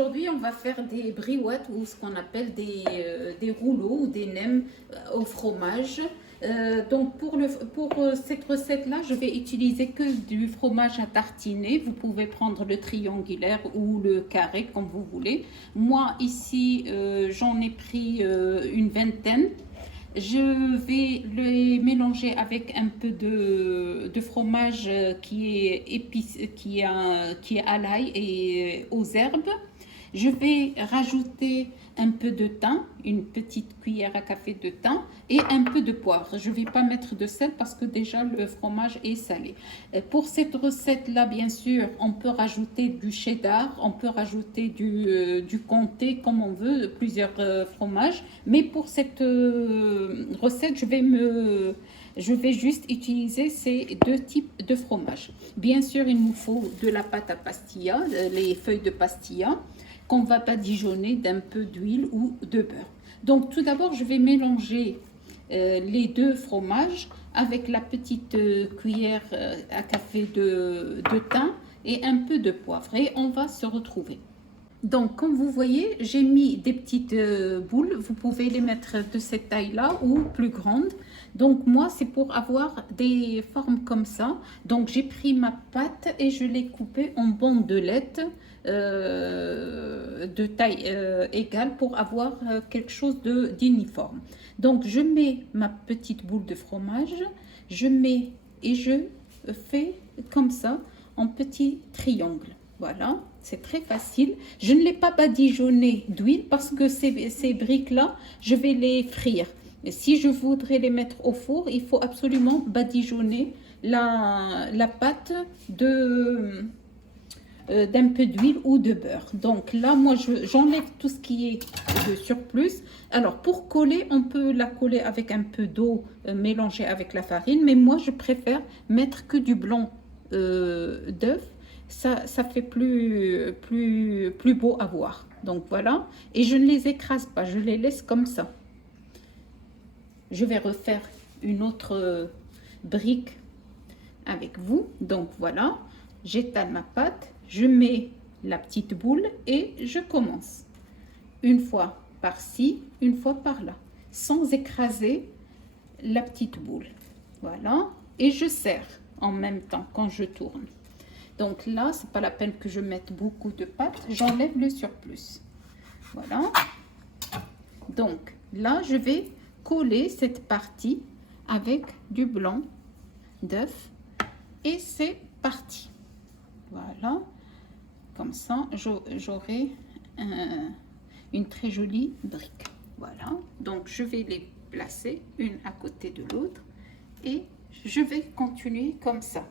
Aujourd'hui, on va faire des briouettes ou ce qu'on appelle des rouleaux ou des nems au fromage. Donc pour cette recette-là, je vais utiliser que du fromage à tartiner. Vous pouvez prendre le triangulaire ou le carré comme vous voulez. Moi ici, j'en ai pris une vingtaine. Je vais les mélanger avec un peu de fromage qui est qui est à l'ail et aux herbes. Je vais rajouter un peu de thym, une petite cuillère à café de thym et un peu de poivre. Je ne vais pas mettre de sel parce que déjà le fromage est salé. Pour cette recette-là, bien sûr, on peut rajouter du cheddar, on peut rajouter du comté comme on veut, plusieurs fromages. Mais pour cette recette, je vais juste utiliser ces deux types de fromage. Bien sûr, il nous faut de la pâte à pastilla, les feuilles de pastilla, qu'on va badigeonner d'un peu d'huile ou de beurre. Donc tout d'abord, je vais mélanger les deux fromages avec la petite cuillère à café de thym et un peu de poivre. Et on va se retrouver. Donc, comme vous voyez, j'ai mis des petites boules. Vous pouvez les mettre de cette taille-là ou plus grandes. Donc, moi, c'est pour avoir des formes comme ça. Donc, j'ai pris ma pâte et je l'ai coupée en bandelettes de taille égale pour avoir quelque chose d'uniforme. Donc, je mets ma petite boule de fromage. Je mets et je fais comme ça en petit triangle. Voilà, c'est très facile. Je ne l'ai pas badigeonné d'huile parce que ces briques-là, je vais les frire. Et si je voudrais les mettre au four, il faut absolument badigeonner la pâte d'un peu d'huile ou de beurre. Donc là, moi, j'enlève tout ce qui est de surplus. Alors, pour coller, on peut la coller avec un peu d'eau mélangée avec la farine. Mais moi, je préfère mettre que du blanc d'œuf. Ça fait plus beau à voir. Donc voilà. Et je ne les écrase pas, je les laisse comme ça. Je vais refaire une autre brique avec vous. Donc voilà. J'étale ma pâte, je mets la petite boule et je commence. Une fois par-ci, une fois par-là. Sans écraser la petite boule. Voilà. Et je serre en même temps quand je tourne. Donc là, c'est pas la peine que je mette beaucoup de pâte. J'enlève le surplus. Voilà. Donc là, je vais coller cette partie avec du blanc d'œuf. Et c'est parti. Voilà. Comme ça, j'aurai une très jolie brique. Voilà. Donc, je vais les placer une à côté de l'autre. Et je vais continuer comme ça.